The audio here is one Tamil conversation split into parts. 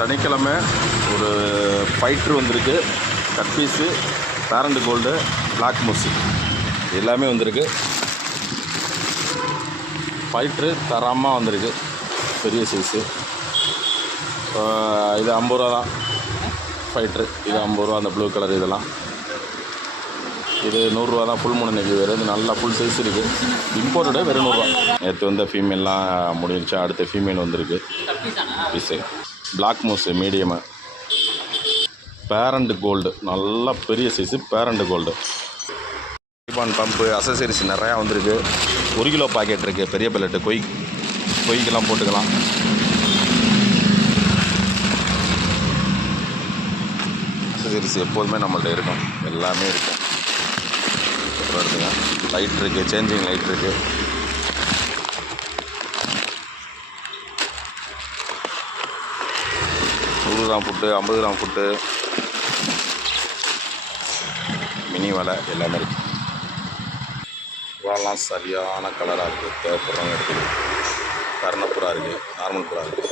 சனிக்கிழமை ஒரு ஃபைட்ரு வந்திருக்கு, cut piece, parent gold, black மூசி எல்லாமே வந்திருக்கு. ஃபைட்ரு தரமாக வந்திருக்கு, பெரிய சைஸு. இது 50 ரூபா தான் ஃபைட்ரு. இது 50 ரூபா. அந்த ப்ளூ கலர் இதெல்லாம் இது 100 ரூபா தான். ஃபுல் மூணு நெக் வேறு. இது நல்லா ஃபுல் சைஸ் இருக்குது. இம்போர்ட்டடு வெறும் 100 ரூபா. நேற்று வந்த ஃபீமேல்லாம் முடிஞ்சிச்சு. அடுத்த ஃபீமேல் வந்திருக்கு piece. Black moor medium, parent gold நல்லா பெரிய சைஸு, பேரண்ட் கோல்டு. பான் பம்பு அசசரிஸ் நிறையா வந்திருக்கு. 1 கிலோ பாக்கெட் இருக்குது, பெரிய பல்லெட்டு. கொய்க்கெல்லாம் போட்டுக்கலாம். அசசரிஸ் எப்போதுமே நம்மள்ட்ட இருக்கும், எல்லாமே இருக்கும். எடுத்துங்க. லைட் இருக்குது, சேஞ்சிங் லைட் இருக்குது. Gram food, 50 gram food, mini வலை எல்லாமே இருக்குது. புறாலாம் சரியான கலராக இருக்குது, தேவைப்படுறவங்க இருக்குது. கர்ணப்புறா இருக்குது, நார்மல் புறா இருக்குது.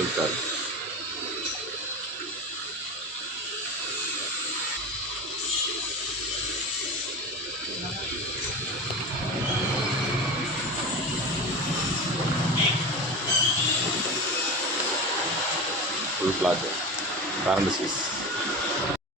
இருக்காது. Full black parent size.